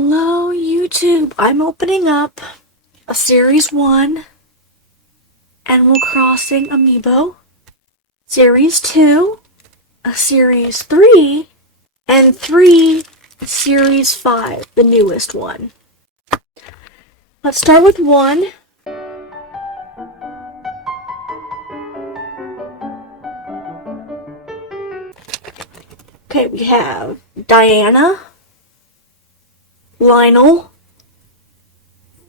Hello, YouTube. I'm opening up a Series 1 Animal Crossing Amiibo, Series 2, a Series 3, and 3 Series 5, the newest one. Let's start with 1. Okay, we have Diana, Lionel,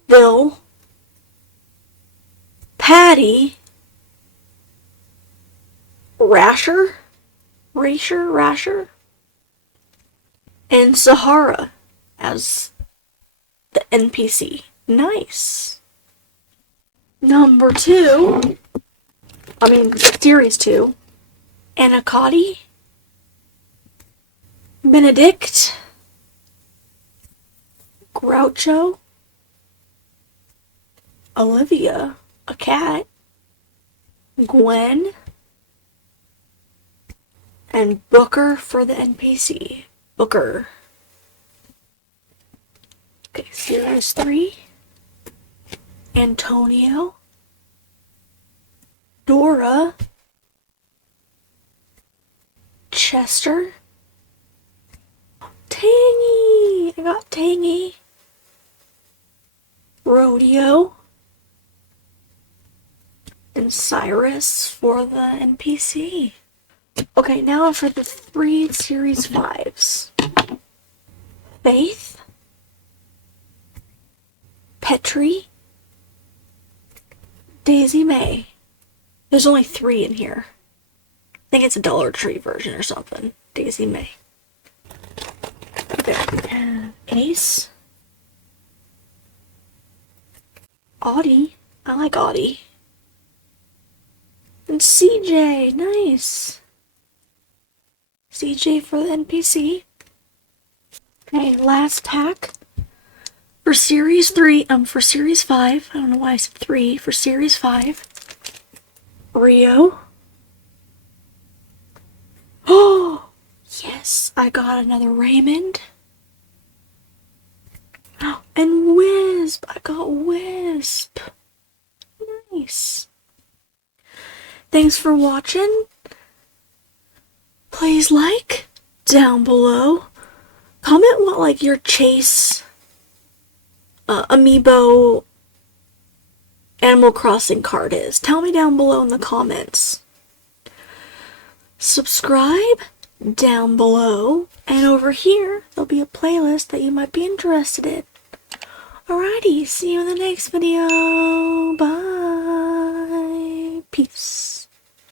Phil, Patty, Rasher, and Sahara as the NPC. Nice. Number 2, Series 2, Anacotti, Benedict, Groucho, Olivia, a cat, Gwen, and Booker for the NPC. Booker. Okay, Series 3, Antonio, Dora, Chester, Tangy! I got Tangy. Rodeo, and Cyrus for the NPC. Okay, now for the 3 Series 5s. Faith, Petrie, Daisy May. There's only 3 in here. I think it's a Dollar Tree version or something. Daisy May. There we have Ace, Audie. I like Audie. And CJ. Nice. CJ for the NPC. Okay, last pack. For Series 3, for Series 5, I don't know why I said 3, for Series 5, Rio. Oh, yes, I got another Raymond. Oh, and Wisp, I got Wisp. Nice. Thanks for watching. Please like down below. Comment what your Chase Amiibo Animal Crossing card is. Tell me down below in the comments. Subscribe down below, and over here there'll be a playlist that you might be interested in. Alrighty, see you in the next video. Bye. Peace.